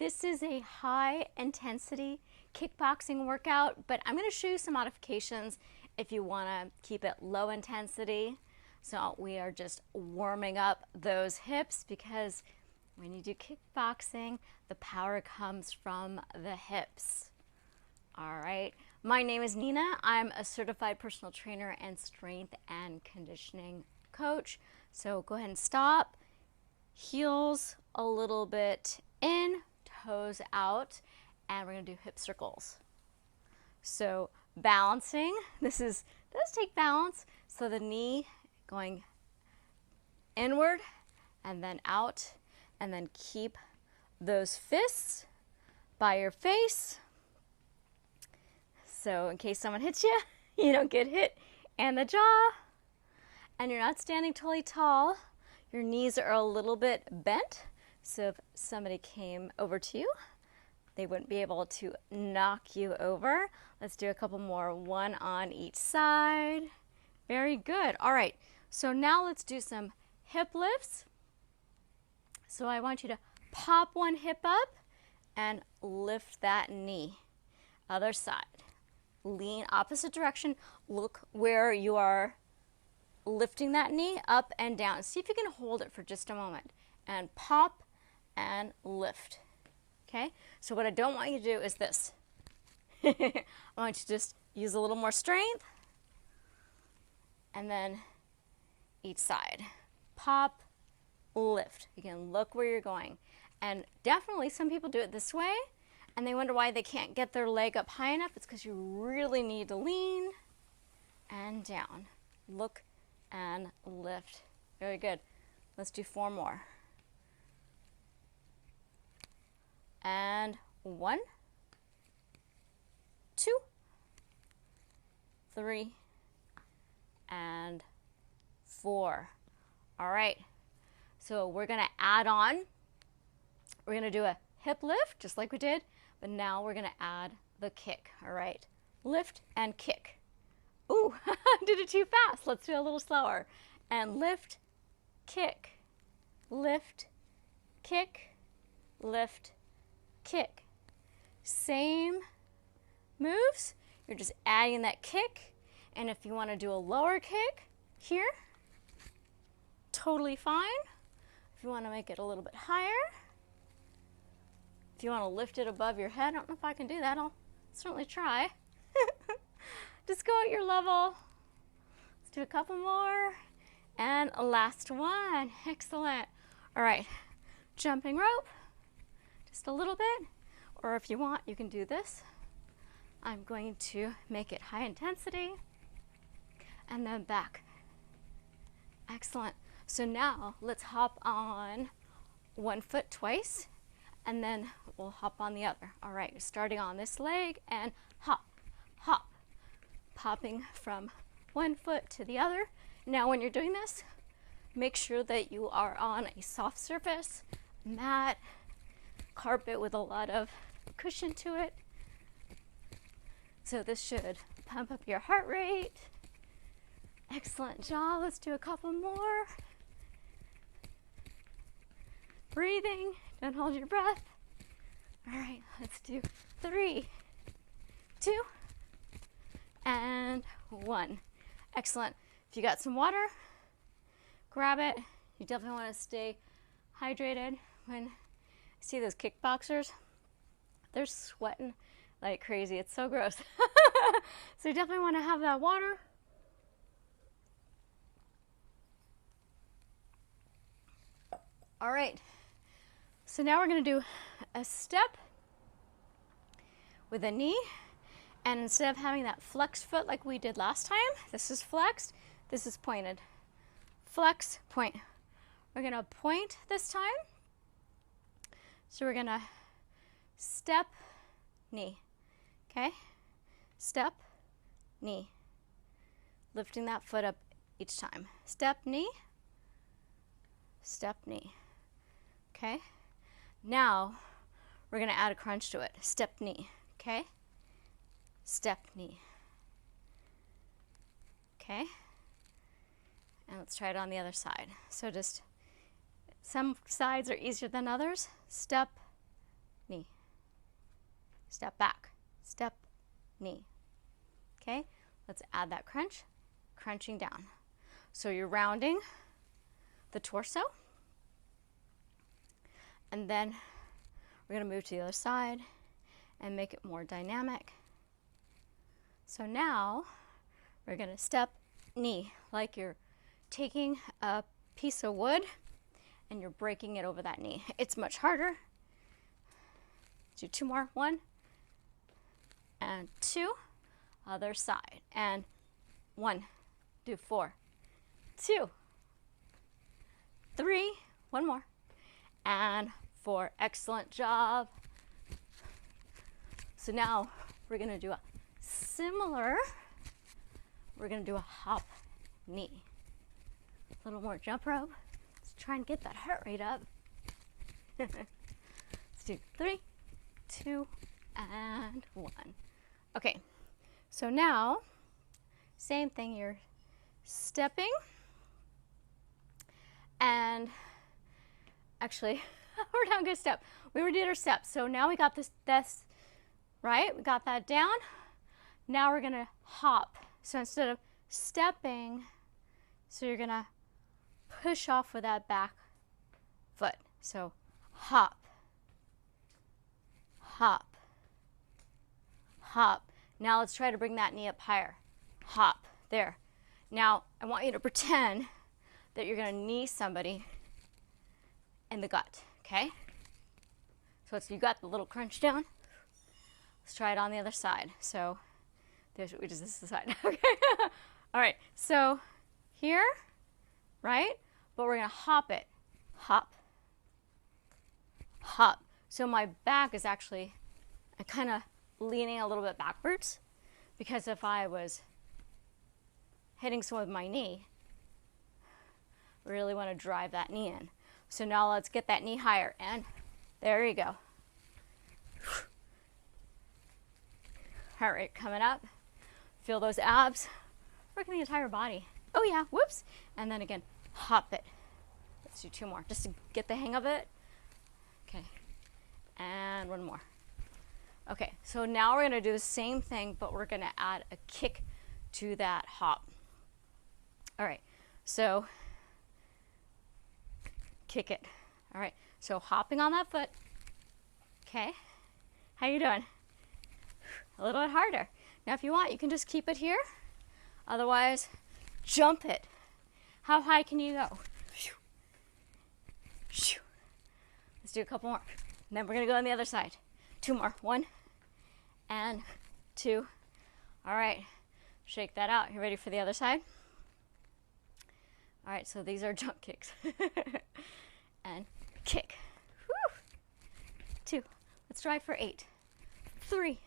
This is a high intensity kickboxing workout, but I'm going to show you some modifications if you want to keep it low intensity. So we are just warming up those hips because when you do kickboxing, the power comes from the hips. All right. My name is Nina. I'm a certified personal trainer and strength and conditioning coach. So go ahead and stop. Heels a little bit in, toes out, and we're going to do hip circles. So balancing, does take balance. So the knee going inward and then out, and then keep those fists by your face. So in case someone hits you, you don't get hit in the jaw, and you're not standing totally tall. Your knees are a little bit bent, so if somebody came over to you, they wouldn't be able to knock you over. Let's do a couple more, one on each side. Very good. All right, so now let's do some hip lifts. So I want you to pop one hip up and lift that knee. Other side. Lean opposite direction. Look where you are lifting that knee up and down. See if you can hold it for just a moment. And pop and lift. Okay? So what I don't want you to do is this. I want you to just use a little more strength. And then each side. Pop, lift. Again, look where you're going. And definitely some people do it this way and they wonder why they can't get their leg up high enough. It's because you really need to lean and down. Look and lift. Very good. Let's do 4 more. And 1, 2, 3, and 4. All right. So we're going to add on. We're going to do a hip lift just like we did, but now we're going to add the kick. All right. Lift and kick. Ooh, did it too fast. Let's do a little slower. And lift, kick, lift, kick, lift, kick. Same moves. You're just adding that kick. And if you want to do a lower kick here, totally fine. If you want to make it a little bit higher, if you want to lift it above your head, I don't know if I can do that. I'll certainly try. Just go at your level. Let's do a couple more. And a last one. Excellent. All right. Jumping rope. Just a little bit. Or if you want, you can do this. I'm going to make it high intensity. And then back. Excellent. So now let's hop on one foot twice. And then we'll hop on the other. All right. Starting on this leg and hop, hop. Popping from one foot to the other. Now when you're doing this, make sure that you are on a soft surface, mat, carpet with a lot of cushion to it. So this should pump up your heart rate. Excellent job. Let's do a couple more. Breathing, don't hold your breath. All right, let's do 3, 2, and 1. Excellent. If you got some water, grab it. You definitely want to stay hydrated. When I see those kickboxers, they're sweating like crazy. It's so gross. So you definitely want to have that water. All right. So now we're going to do a step with a knee. And instead of having that flexed foot like we did last time, this is flexed, this is pointed. Flex, point. We're going to point this time. So we're going to step, knee. Okay? Step, knee. Lifting that foot up each time. Step, knee. Step, knee. Okay? Now we're going to add a crunch to it. Step, knee. Okay? Step, knee. Okay? And let's try it on the other side. So just, some sides are easier than others. Step, knee. Step back, step, knee. Okay, let's add that crunch, crunching down. So you're rounding the torso. And then we're going to move to the other side and make it more dynamic. So now we're going to step, knee, like you're taking a piece of wood and you're breaking it over that knee. It's much harder. Do 2 more. 1 and 2. Other side. And 1. Do 4. 2. 3. 1 more. And 4. Excellent job. So now we're going to do a similar, we're going to do a hop knee. A little more jump rope. Let's try and get that heart rate up. Let's do 3, 2, and 1. Okay, so now, same thing, you're stepping, and actually, we're not going to step. We already did our steps, so now we got this, right? We got that down. Now we're going to hop. So instead of stepping, so you're going to push off with that back foot. So hop, hop, hop. Now let's try to bring that knee up higher. Hop, there. Now I want you to pretend that you're going to knee somebody in the gut, okay? So you got the little crunch down. Let's try it on the other side. So there's what we just, this is the side. Okay. All right. So here, right? But we're going to hop it. Hop. Hop. So my back is actually kind of leaning a little bit backwards, because if I was hitting someone with my knee, I really want to drive that knee in. So now let's get that knee higher, and there you go. Heart rate coming up. Feel those abs. Working the entire body. Oh yeah, whoops. And then again, hop it. Let's do 2 more, just to get the hang of it. Okay, and 1 more. Okay, so now we're gonna do the same thing, but we're gonna add a kick to that hop. All right, so kick it. All right, so hopping on that foot. Okay, how you doing? A little bit harder. Now if you want, you can just keep it here. Otherwise, jump it. How high can you go? Let's do a couple more. And then we're gonna go on the other side. 2 more. 1 and 2. All right, shake that out. You ready for the other side? All right, so these are jump kicks. And kick. Woo. 2. Let's try for 8. 3,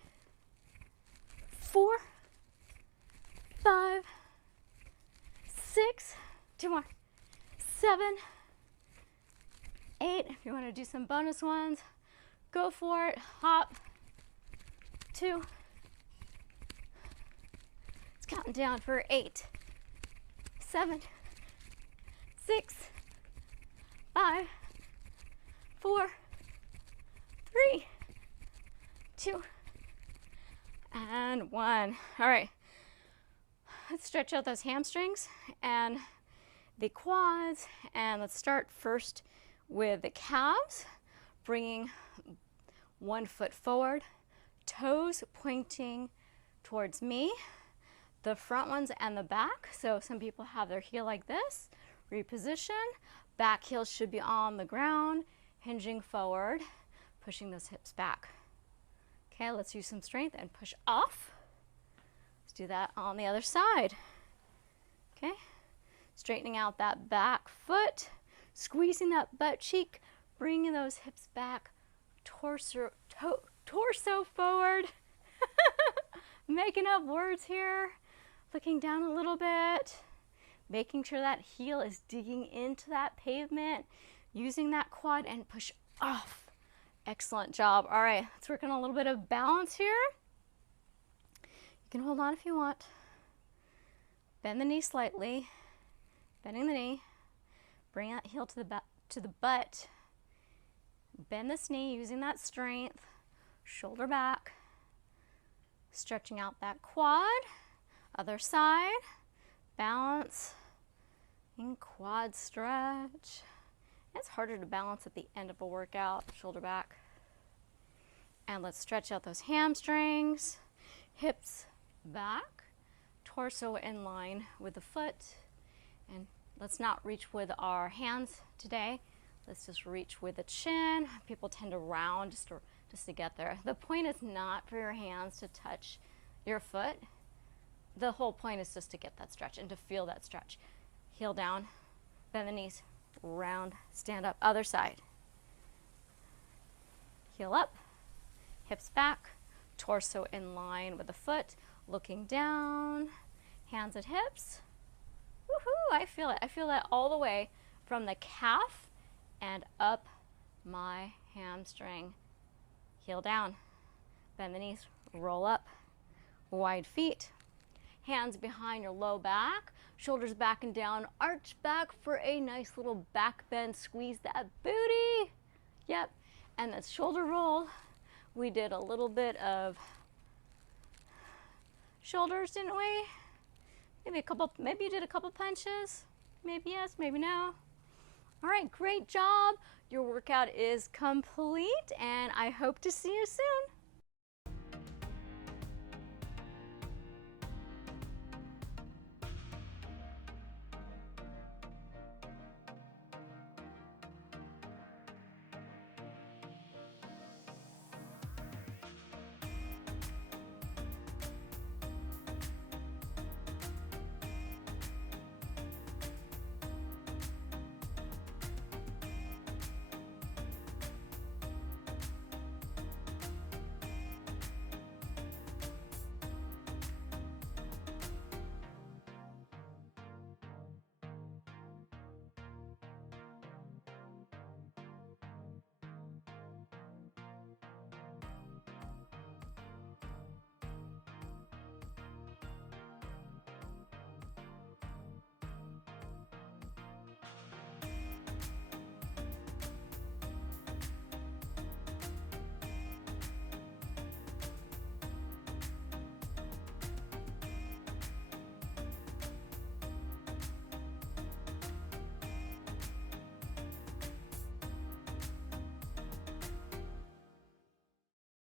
4, 5, 6, 2 more, 7, 8. If you want to do some bonus ones, go for it. Hop. 2. It's counting down for 8, 7, 6, 5, 4, 3, 2, and 1. All right, let's stretch out those hamstrings and the quads, and let's start first with the calves, bringing 1 foot forward, toes pointing towards me, the front ones and the back. So some people have their heel like this. Reposition, back heel should be on the ground, hinging forward, pushing those hips back. Okay, let's use some strength and push off. Let's do that on the other side. Okay, straightening out that back foot, squeezing that butt cheek, bringing those hips back, torso forward. Making up words here, looking down a little bit, making sure that heel is digging into that pavement, using that quad and push off. Excellent job. All right, let's work on a little bit of balance here. You can hold on if you want. Bend the knee slightly, bending the knee, bring that heel to the butt, Bend this knee using that strength. Shoulder back. Stretching out that quad. Other side. Balance. And quad stretch. It's harder to balance at the end of a workout. Shoulder back. And let's stretch out those hamstrings. Hips back. Torso in line with the foot. And let's not reach with our hands today. Let's just reach with the chin. People tend to round just to get there. The point is not for your hands to touch your foot. The whole point is just to get that stretch and to feel that stretch. Heel down, bend the knees, round, stand up, other side. Heel up, hips back, torso in line with the foot, looking down, hands at hips. Woohoo, I feel it. I feel that all the way from the calf and up my hamstring. Heel down, bend the knees, roll up, wide feet, hands behind your low back, shoulders back and down, arch back for a nice little back bend, squeeze that booty. Yep, and that's shoulder roll. We did a little bit of shoulders, didn't we? Maybe you did a couple punches. Maybe yes, maybe no. All right, great job. Your workout is complete, and I hope to see you soon.